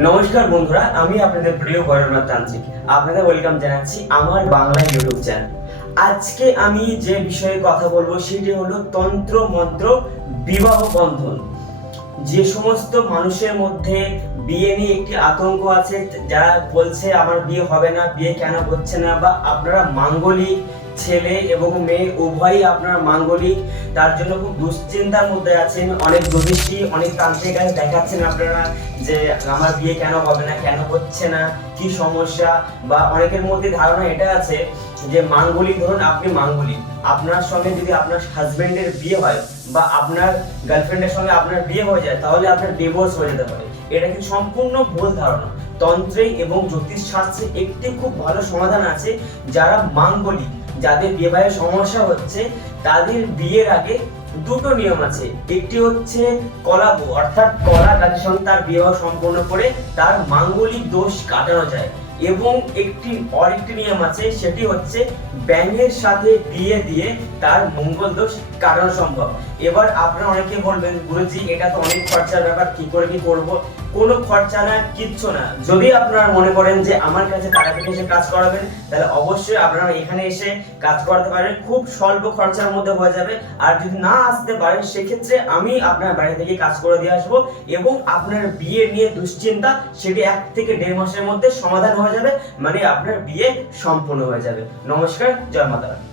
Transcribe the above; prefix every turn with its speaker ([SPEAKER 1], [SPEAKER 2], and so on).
[SPEAKER 1] নমস্কার বন্ধুরা, আমি আপনাদের প্রিয় বরণনাথ তান্ত্রিক। আপনাদের ওয়েলকাম জানাচ্ছি আমার বাংলা ইউটিউব চ্যানেল আজকে আমি যে বিষয়ে কথা বলব, সেটি হলো তন্ত্র মন্ত্র বিবাহ বন্ধন। যে সমস্ত মানুষের মধ্যে বিয়ে নিয়ে একটি আতঙ্ক আছে, যারা বলছে আমার বিয়ে হবে না, বিয়ে কেন হচ্ছে না, বা আপনারা মাঙ্গলিক ছেলে এবং মেয়ে, উভয়ই আপনার মাঙ্গলিক, তার জন্য খুব দুশ্চিন্তার মধ্যে আছেন। অনেক জ্যোতিষী অনেক তান্ত্রিক আছে, দেখাচ্ছেন আপনারা যে আমার বিয়ে কেন হবে না, কেন হচ্ছে না, কি সমস্যা, বা অনেকের মধ্যে ধারণা এটা আছে যে মাঙ্গলিক ধরুন, আপনি মাঙ্গলিক। আপনার সঙ্গে যদি আপনার হাজবেন্ডের বিয়ে হয় বা আপনার গার্লফ্রেন্ডের সঙ্গে আপনার বিয়ে হয়ে যায়, তাহলে আপনার ডিভোর্স হয়ে যেতে পারে। এটা কিন্তু সম্পূর্ণ ভুল ধারণা? তন্ত্রে এবং জ্যোতিষ শাস্ত্রে একটি খুব ভালো সমাধান আছে, যারা মাঙ্গলিক, যাদের বিবাহের সমস্যা হচ্ছে, তাদের বিয়ের আগে দুটো নিয়ম আছে। একটি হচ্ছে কলাবো অর্থাৎ কলা গাছের সঙ্গে তার বিবাহ সম্পন্ন করে তার মাঙ্গলিক দোষ কাটানো যায়। এবং একটি আরেকটি নিয়ম আছে, সেটি হচ্ছে ব্যাঙের সাথে বিয়ে দিয়ে তার মঙ্গল দোষ কাটানো সম্ভব। এবার আপনারা অনেকে বলবেন, গুরুজি, এটা তো অনেক খরচার ব্যাপার, কি করে কি করব? কোনো খরচা না কিচ্ছু না। যদি আপনারা মনে করেন যে আমার কাছে টাকা থেকে এসে কাজ করাবেন, তাহলে অবশ্যই আপনারা এখানে এসে কাজ করাতে পারেন খুব স্বল্প খরচার মধ্যে হয়ে যাবে। আর যদি না আসতে পারেন, সেক্ষেত্রে আমি আপনার বাড়ি থেকে কাজ করে দিয়ে আসব এবং আপনার বিয়ে নিয়ে দুশ্চিন্তা, সেটি এক থেকে দেড় মাসের মধ্যে সমাধান হয়ে যাবে। মানে আপনার বিয়ে সম্পূর্ণ হয়ে যাবে। নমস্কার, জয় মাতারা।